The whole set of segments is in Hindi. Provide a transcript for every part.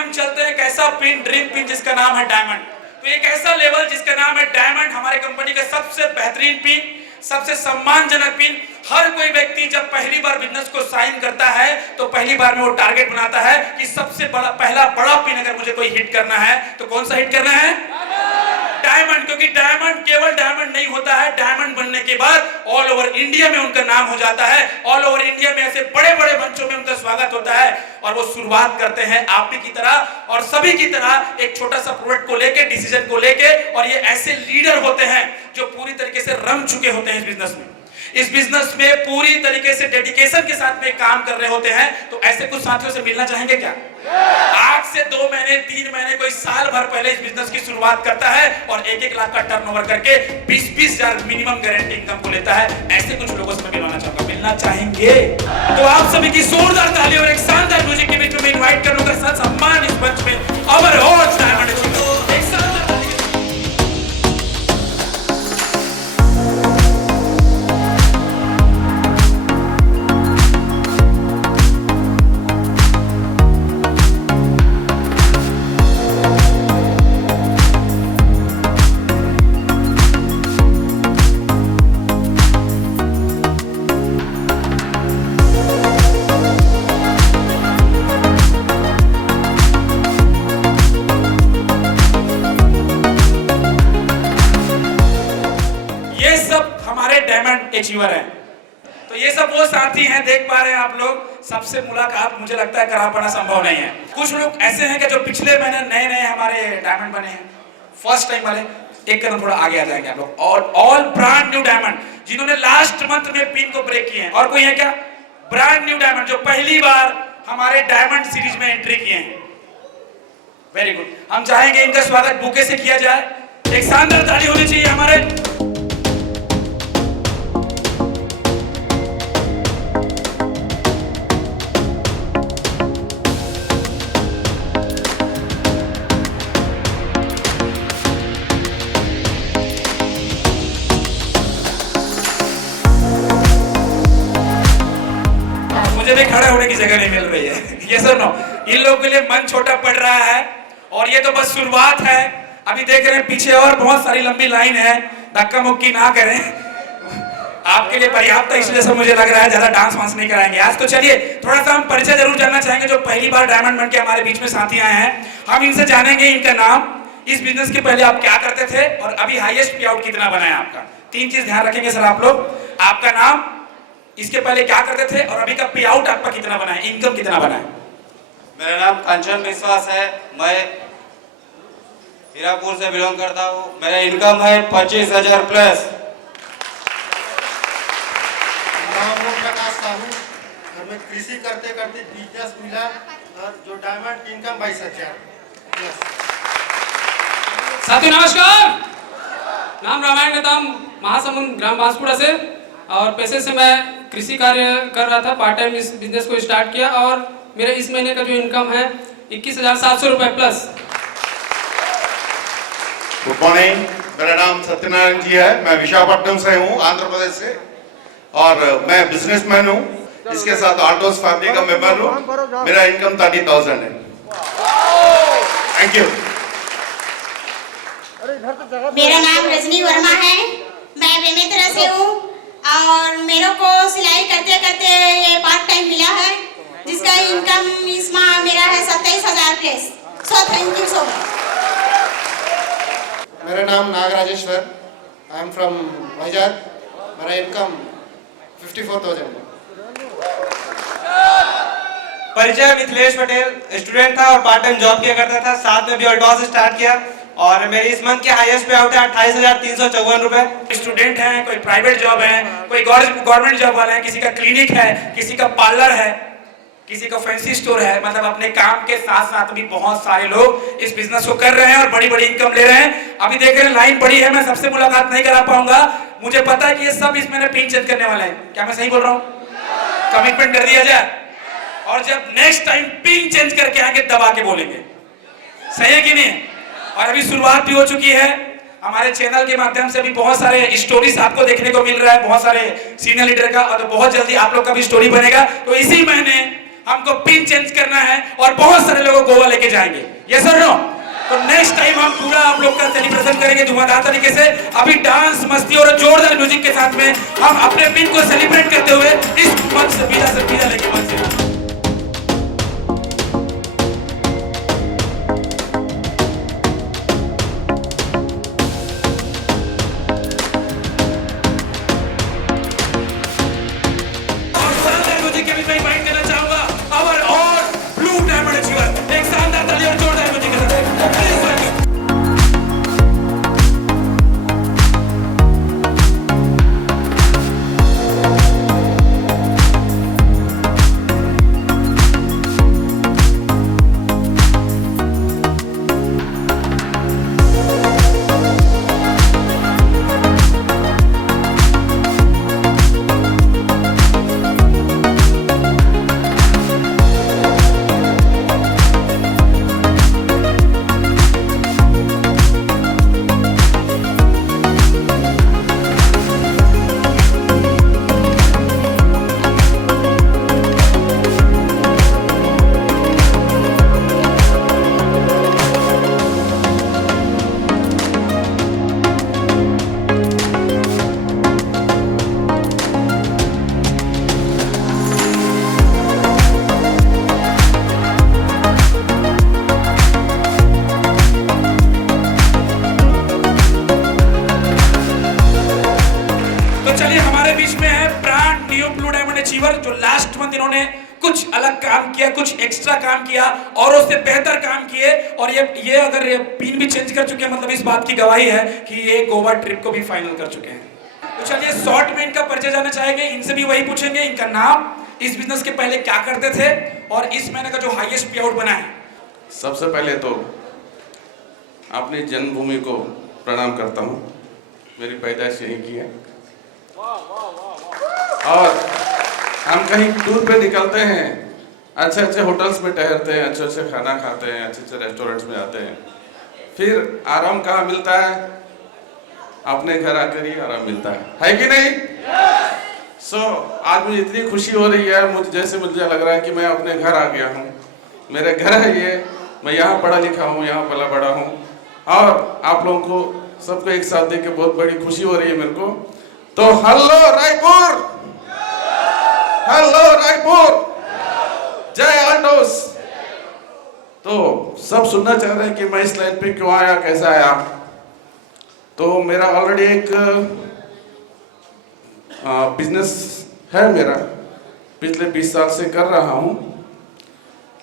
हम चलते हैं एक ऐसा पिन, ड्रीम पिन जिसका नाम है डायमंड। तो एक ऐसा लेवल जिसका नाम है डायमंड, हमारे कंपनी का सबसे बेहतरीन पिन, सबसे सम्मानजनक पिन। हर कोई व्यक्ति जब पहली बार बिजनेस को साइन करता है तो पहली बार में वो टारगेट बनाता है कि सबसे बड़ा पहला बड़ा पिन अगर मुझे कोई हिट करना है तो कौन सा हिट करना है? डायमंड। क्योंकि डायमंड केवल डायमंड नहीं होता है, डायमंड बनने के बाद ऑल ओवर इंडिया में उनका नाम हो जाता है। ऑल ओवर इंडिया में ऐसे बड़े बड़े मंचों में उनका स्वागत होता है और वो शुरुआत करते हैं आप ही की तरह और सभी की तरह एक छोटा सा प्रोडक्ट को लेके, डिसीजन को लेके। और ये ऐसे लीडर होते हैं जो पूरी तरीके से रम चुके होते हैं इस बिजनेस में। इस बिजनेस में पूरी तरीके से डेडिकेशन के साथ में काम कर रहे होते हैं। तो ऐसे कुछ साथियों से मिलना चाहेंगे क्या? आज से 2 महीने 3 महीने कोई साल भर पहले इस बिजनेस की शुरुआत करता है और 1-1 लाख का टर्नओवर करके 20-20 हजार मिनिमम गारंटी इनकम को लेता है। ऐसे कुछ लोगों से मैं मिलवाना चाहूंगा, मिलना चाहेंगे? तो आप सभी की जोरदार ताली और एक शानदार म्यूजिक के बीच में इनवाइट करूंगा सर सम्मान इस मंच में our host diamond achiever. Diamond achiever है। तो ये सब वो साथी हैं, देख पा रहे हैं आप लोग। सबसे मुलाकात मुझे लगता है करा पाना संभव नहीं है। कुछ लोग ऐसे हैं कि जो पिछले महीने नए नए हमारे डायमंड बने हैं, फर्स्ट टाइम वाले, एक कदम थोड़ा आगे आ जाएंगे आप लोग। और ऑल ब्रांड न्यू डायमंड जिन्होंने लास्ट मंथ में पिन को ब्रेक किए हैं। और कोई है क्या? ब्रांड न्यू डायमंड जो पहली बार हमारे डायमंड सीरीज में एंट्री किए हैं। Very good. हम चाहेंगे इनका स्वागत बुके से किया जाए। एक शानदार ताली होनी चाहिए हमारे। मुझे भी खड़ा होने की जगह नहीं मिल रही है। ये सुनो, इन लोगों के लिए मन छोटा पड़ रहा है और ये तो बस शुरुआत है। अभी देख रहे हैं पीछे और बहुत सारी लंबी लाइन है, धक्का मुक्की ना करें। आपके लिए पर्याप्त है, इसलिए सब मुझे लग रहा है ज्यादा डांस वांस नहीं कराएंगे आज। तो चलिए थोड़ा सा हम परिचय जरूर जानना चाहेंगे जो पहली बार डायमंड बन के हमारे बीच में साथी आए हैं। हम इनसे जानेंगे इनका नाम, इस बिजनेस के पहले आप क्या करते थे और अभी हाईएस्ट पे आउट कितना बना है आपका। 3 चीज ध्यान रखेंगे सर आप लोग। आपका नाम, इसके पहले क्या करते थे और अभी का पे आउट आपका कितना बना है, इनकम कितना बना है। मेरा नाम कंचन विश्वास है, मैं हीरापुर से बिलोंग करता हूँ। मेरा इनकम है 25,000 प्लस। मैं कृषि करते करते बिजनेस मिला और जो डायमंड इनकम 22,000 प्लस। साथियों नमस्कार, नाम रामायण नेताम, महासमुंद ग्राम बांसपुरा से। और पैसे से मैं कृषि कार्य कर रहा था, पार्ट टाइम इस बिजनेस को स्टार्ट किया और मेरे इस महीने का जो इनकम है 21,700 रुपए प्लस। गुड मॉर्निंग, मेरा नाम सत्यनारायण जी है, मैं विशाखापट्टनम से हूँ, आंध्र प्रदेश से। और मैं बिजनेसमैन हूँ, इसके साथ आल्टोस फैमिली का मेंबर हूँ। मेरा इनकम 30,000 है। Thank you. मेरा नाम रजनी वर्मा है, मैं बेमेतरा से हूँ और मेरे को सिलाई करते करते ये पार्ट टाइम मिला है जिसका इनकम इस माह मेरा है 27,000 plus. So thank you so much. मेरा नाम नागराजेश्वर, आई एम फ्रॉम वाइजाग। मेरा इनकम 54,000 है। परिचय मिथिलेश पटेल, स्टूडेंट था और पार्ट टाइम जॉब किया करता था, साथ में भी ऑल्टॉस स्टार्ट किया और मेरी इस मंथ के हाईएस्ट पे आउट है 28,354 रुपए। स्टूडेंट हैं, कोई प्राइवेट जॉब है, कोई गवर्नमेंट जॉब वाला है, किसी का क्लिनिक है, किसी का पार्लर है, किसी का फैंसी स्टोर है। मतलब अपने काम के साथ साथ भी बहुत सारे लोग इस बिजनेस को कर रहे हैं और बड़ी बड़ी इनकम ले रहे हैं। अभी देख रहे हैं लाइन बड़ी है, मैं सबसे मुलाकात नहीं करा पाऊंगा। मुझे पता है कि ये सब इस महीने पिन चेंज करने वाले हैं। क्या मैं सही बोल रहा हूँ? कमिटमेंट कर दिया जाए और जब नेक्स्ट टाइम पिन चेंज करके आएंगे दबा के बोलेंगे। सही है कि नहीं? और अभी शुरुआत भी हो चुकी है। हमारे चैनल के माध्यम से भी बहुत सारे स्टोरीज आपको देखने को मिल रहा है, बहुत सारे सीनियर लीडर का, और बहुत जल्दी आप लोग का भी स्टोरी बनेगा। तो इसी महीने हमको पिन चेंज करना है और बहुत सारे लोगों को गोवा लेके जाएंगे। यस और नो? तो नेक्स्ट टाइम हम पूरा आप लोग का सेलिब्रेशन करेंगे धुआंधार तरीके से। अभी डांस मस्ती और जोरदार म्यूजिक के साथ में हम अपने पिन को सेलिब्रेट करते हुए इस मंच से विदा लेके मंच से। जो लास्ट मंथ इन्होंने कुछ अलग काम किया, कुछ एक्स्ट्रा काम किया और उससे बेहतर काम किए और ये अगर ये पिन भी चेंज कर चुके हैं मतलब इस बात की गवाही है कि ये गोवा ट्रिप को भी फाइनल कर चुके हैं। तो चलिए शॉर्ट में इनका परिचय जानना चाहेंगे, इनसे भी वही पूछेंगे, इनका नाम, इस बिजनेस के पहले क्या करते थे और इस महीने का जो हाईएस्ट पे आउट बना है। सबसे पहले तो अपनी जन्मभूमि को प्रणाम करता हूँ, मेरी पैदाइश यहीं की है और हम कहीं टूर पे निकलते हैं, अच्छे अच्छे होटल्स में ठहरते हैं, अच्छे अच्छे खाना खाते हैं, अच्छे अच्छे रेस्टोरेंट्स में आते हैं, फिर आराम कहाँ मिलता है? अपने घर आकर ही आराम मिलता है कि नहीं? आज मुझे इतनी खुशी हो रही है, मुझे लग रहा है कि मैं अपने घर आ गया हूँ, मेरे घर है ये, मैं यहाँ पढ़ा लिखा हूँ, यहाँ पला बड़ा हूँ और आप लोगों को सबको एक साथ देख के बहुत बड़ी खुशी हो रही है मेरे को। तो हेलो रायपुर, हेलो रायपुर, जय आल्टोस। तो सब सुनना चाह रहे हैं कि मैं इस लाइन पे क्यों आया, कैसा आया। तो मेरा ऑलरेडी एक बिजनेस है, मेरा पिछले 20 साल से कर रहा हूँ,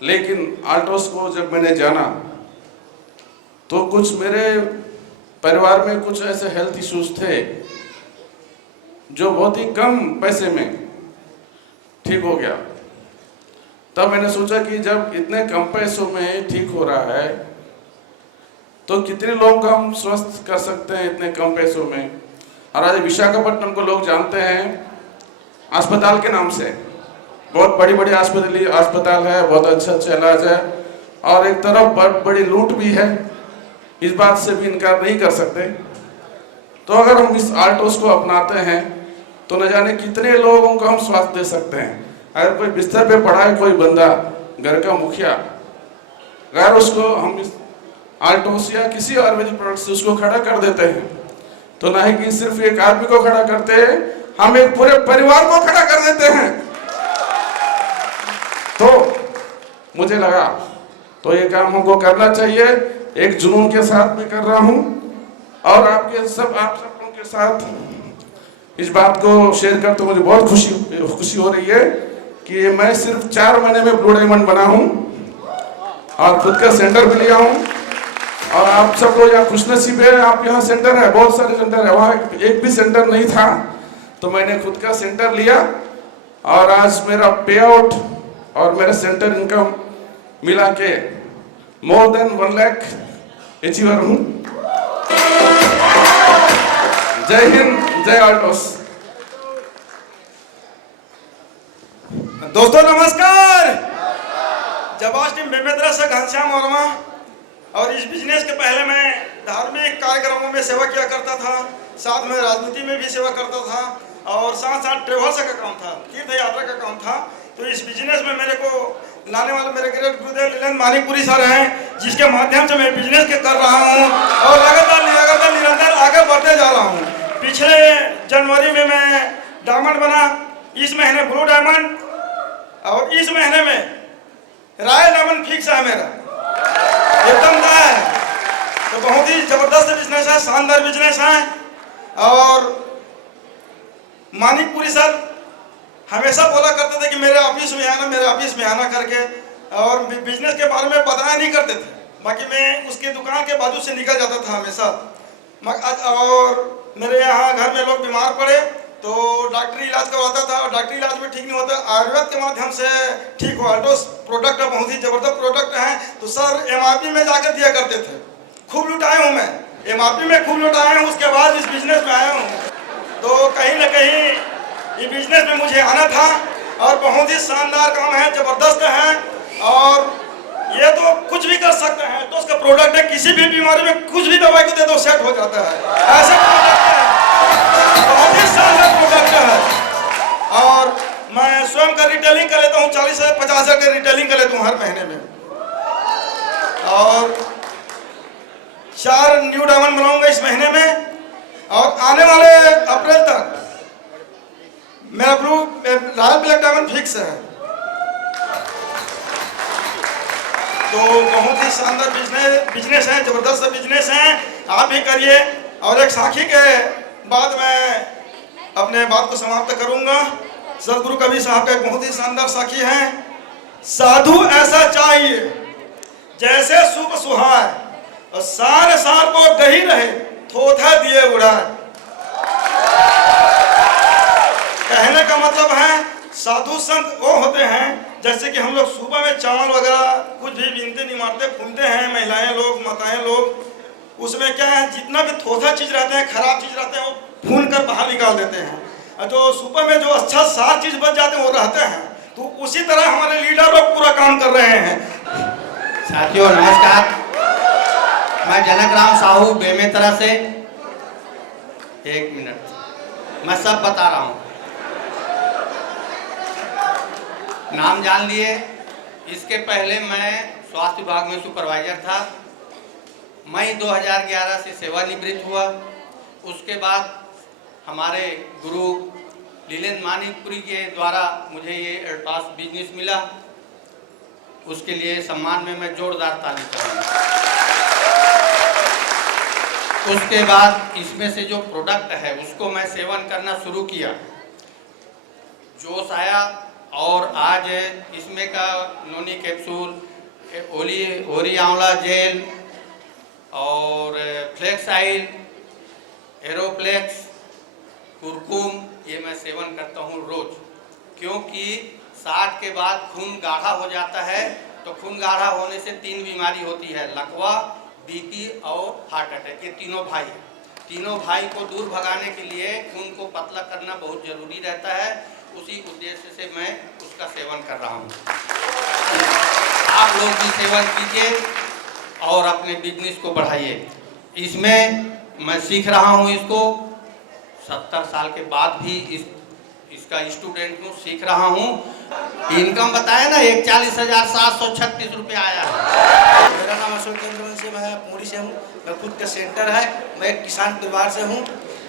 लेकिन आल्टोस को जब मैंने जाना तो कुछ मेरे परिवार में कुछ ऐसे हेल्थ इश्यूज थे जो बहुत ही कम पैसे में ठीक हो गया। तब मैंने सोचा कि जब इतने कम पैसों में ठीक हो रहा है तो कितने लोग हम स्वस्थ कर सकते हैं इतने कम पैसों में। और आज विशाखापट्टनम को लोग जानते हैं अस्पताल के नाम से, बहुत बड़ी बड़ी अस्पताल है, बहुत अच्छा इलाज है और एक तरफ बहुत बड़ी लूट भी है, इस बात से भी इनकार नहीं कर सकते। तो अगर हम इस आल्टोस को अपनाते हैं तो न जाने कितने लोगों को हम स्वास्थ्य दे सकते हैं। अगर कोई बिस्तर पे पड़ा है कोई बंदा, घर का मुखिया, अगर उसको हम इस आल्टोस या किसी आयुर्वेदिक प्रोडक्ट से उसको खड़ा कर देते हैं तो ना ही कि सिर्फ एक आदमी को खड़ा करते हैं, हम एक पूरे परिवार को खड़ा कर देते हैं। तो मुझे लगा तो ये काम हमको करना चाहिए, एक जुनून के साथ में कर रहा हूँ और आप सब लोगों के साथ इस बात को शेयर करते मुझे बहुत खुशी हो रही है कि मैं सिर्फ 4 महीने में ब्लू डायमंड बना हूँ और खुद का सेंटर भी लिया हूँ। और आप सब लोग यहाँ खुशनसीब है, आप यहाँ सेंटर है, बहुत सारे सेंटर है, वहाँ एक भी सेंटर नहीं था तो मैंने खुद का सेंटर लिया और आज मेरा पे आउट और मेरा सेंटर इनकम मिला के मोर देन 1 लाख अचीवर हूँ। जय हिंद, जय आल्टोस। दोस्तों नमस्कार। जबास टीम बेमेतरा से घनश्याम वर्मा। और इस बिजनेस के पहले मैं धार्मिक कार्यक्रमों में सेवा किया करता था, साथ में राजनीति में भी सेवा करता था और साथ साथ ट्रेवल्स का काम था, तीर्थ यात्रा का काम था। तो इस बिजनेस में मेरे को लाने वाले मेरे ग्रेट गुरुदेव लीलेंद्र मानिकपुरी सर हैं, जिसके माध्यम से मैं बिजनेस कर रहा हूँ और लगातार निरंतर आगे बढ़ते जा रहा हूँ। पिछले जनवरी में मैं डायमंड बना, इस महीने ब्लू डायमंड और इस महीने में रॉयल डायमंड फिक्स है मेरा, एकदम तय है। तो बहुत ही जबरदस्त बिजनेस है, शानदार बिजनेस है। और मानिकपुरी सर हमेशा बोला करते थे कि मेरे ऑफिस में आना करके, और बिजनेस के बारे में बताया नहीं करते थे, बाकी मैं उसके दुकान के बाजू से निकल जाता था हमेशा। और मेरे यहाँ घर में लोग बीमार पड़े तो डॉक्टरी इलाज करवाता था, और डॉक्टरी इलाज में ठीक नहीं होता, आयुर्वेद के माध्यम से ठीक हो। अल्टोस प्रोडक्ट है, बहुत ही जबरदस्त प्रोडक्ट है। तो सर MRP में जाकर दिया करते थे, खूब लुटाए हूँ मैं, MRP में खूब लुटाया हूँ, उसके बाद इस बिजनेस में आया हूँ। तो कहीं ना कहीं ये बिजनेस में मुझे आना था, और बहुत ही शानदार काम है, जबरदस्त है, और ये तो कुछ भी कर सकते हैं। तो उसका प्रोडक्ट है, किसी भी बीमारी में कुछ भी दवाई को दे दो सेट हो जाता है, ऐसा प्रोडक्ट है, बहुत ही शानदार प्रोडक्ट है। और मैं स्वयं का रिटेलिंग कर लेता हूँ, 40 से 50 हज़ार का रिटेलिंग कर लेता हूँ हर महीने में। और 4 न्यू डायमंड बनाऊंगा इस महीने में, और आने वाले अप्रैल तक मेरा रॉयल ब्लैक डायमंड फिक्स है। तो बहुत ही शानदार बिजनेस है, जबरदस्त बिजनेस है, आप भी करिए। और एक साखी के बाद मैं अपने बात को समाप्त करूंगा। सदगुरु कबीर साहब का एक बहुत ही शानदार साखी है, साधु ऐसा चाहिए जैसे शुभ सुहाए, और सारे सार को दही रहे थोथा दिए उड़ाए। कहने का मतलब है साधु संत वो होते हैं जैसे कि हम लोग सुबह में चावल वगैरह कुछ भी बीनते नहीं मारते, फूलते हैं महिलाएं लोग, माताएं लोग, उसमें क्या है जितना भी थोथा चीज रहते हैं, खराब चीज रहते हैं, वो फूल कर बाहर निकाल देते हैं, और जो सुबह में जो अच्छा सार चीज बच जाते हैं वो रहते हैं। तो उसी तरह हमारे लीडर लोग पूरा काम कर रहे हैं। साथियों नमस्कार, मैं जनकराम साहू बेमेतरा से। एक मिनट, मैं सब बता रहा हूँ, नाम जान लिए। इसके पहले मैं स्वास्थ्य विभाग में सुपरवाइजर था। मई 2011 से सेवानिवृत्त हुआ। उसके बाद हमारे गुरु लीलेंद्र मानिकपुरी के द्वारा मुझे ये एल्टॉस बिजनेस मिला, उसके लिए सम्मान में मैं जोरदार ताली करूँगा। उसके बाद इसमें से जो प्रोडक्ट है उसको मैं सेवन करना शुरू किया, जोश आया, और आज इसमें का नोनी कैप्सूल, ओरी आंवला जेल और फ्लेक्स आइल, एरोप्लेक्स, कुरकुम, ये मैं सेवन करता हूँ रोज। क्योंकि 60 के बाद खून गाढ़ा हो जाता है, तो खून गाढ़ा होने से 3 बीमारी होती है, लकवा, BP और हार्ट अटैक। ये तीनों भाई को दूर भगाने के लिए खून को पतला करना बहुत जरूरी रहता है। उसी उद्देश्य से मैं उसका सेवन कर रहा हूँ। आप लोग भी सेवन कीजिए और अपने बिजनेस को बढ़ाइए। इसमें मैं सीख रहा हूँ, इसको 70 साल के बाद भी इसका स्टूडेंट हूँ, सीख रहा हूँ। इनकम बताया ना, 41,736 रुपये आया है। मेरा नाम अशोक चंद्रवंशी, मैं मुड़ी से हूँ। मैं खुद का सेंटर है, मैं एक किसान परिवार से हूँ,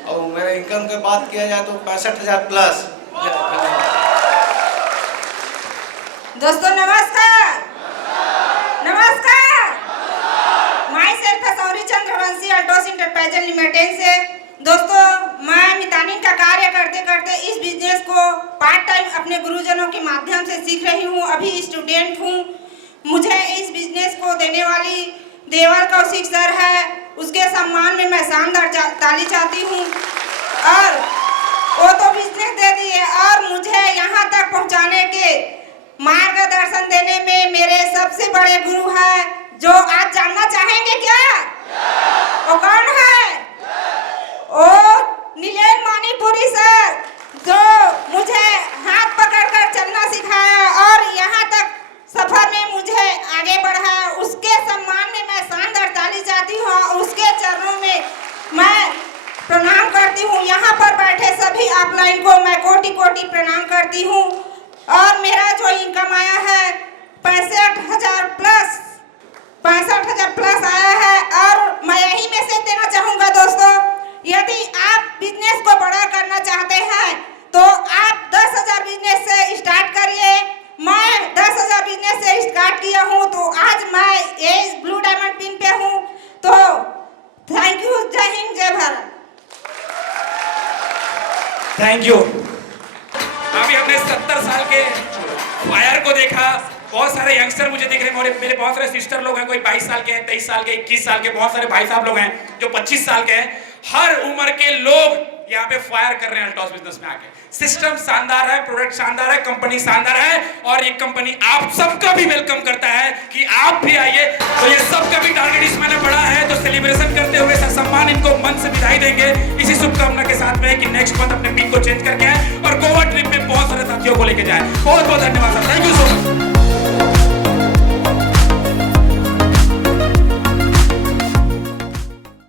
और मेरा इनकम की बात किया जाए तो 65,000 प्लस। दोस्तों नमस्कार, नमस्कार। My self sorry Chandravanshi, Altos enterprises limited से। दोस्तों मैं मितानिन का कार्य करते करते इस बिजनेस को पार्ट टाइम अपने गुरुजनों के माध्यम से सीख रही हूँ। अभी स्टूडेंट हूँ। मुझे इस बिजनेस को देने वाली देवल कौशिक सर है, उसके सम्मान में मैं शानदार ताली चाहती हूँ। और वो तो बिजनेस दे दिए, और मुझे यहाँ तक पहुँचाने के मार्गदर्शन देने में मेरे सबसे बड़े गुरु हैं, जो आज जानना चाहेंगे क्या? वो कौन है? ओ लीलेंद्र मानिकपुरी सर, जो मुझे हाथ पकड़कर चलना सिखाया और यहाँ तक सफर में मुझे आगे बढ़ाया। उसके सम्मान में मैं शानदार ताली चाहती हूँ। उसके चरणों में मैं प्रणाम करती हूँ। यहाँ पर बैठे सभी अपलाइन को मैं कोटि कोटि प्रणाम करती हूँ। और मेरा जो इनकम आया है स्टार्ट किया हूँ तो आज मैं ये ब्लू डायमंड पिन पे हूँ। तो थैंक यू, जय हिंद, जय भारत। Thank you. अभी हमने 70 साल के फायर को देखा, बहुत सारे यंगस्टर मुझे दिख रहे हैं, मेरे बहुत सारे सिस्टर लोग हैं, कोई 22 साल के हैं, 23 साल के, 21 साल के, बहुत सारे भाई साहब लोग हैं जो 25 साल के हैं। हर उम्र के लोग यहाँ पे फायर कर रहे हैं अल्टॉस बिजनेस में आके। सिस्टम शानदार है, प्रोडक्ट शानदार है, कंपनी शानदार है और ये कंपनी आप सबका भी वेलकम करता है कि आप भी आइए। तो ये सबका भी टारगेट इस महीने बड़ा है, तो सेलिब्रेशन करते हुए सम्मान इनको मन से बधाई देंगे इसी शुभकामना के साथ में कि नेक्स्ट मंथ अपने पिन को चेंज करके आए और गोवा ट्रिप में बहुत सारे साथियों को लेके जाए। बहुत बहुत धन्यवाद sir, thank you so much.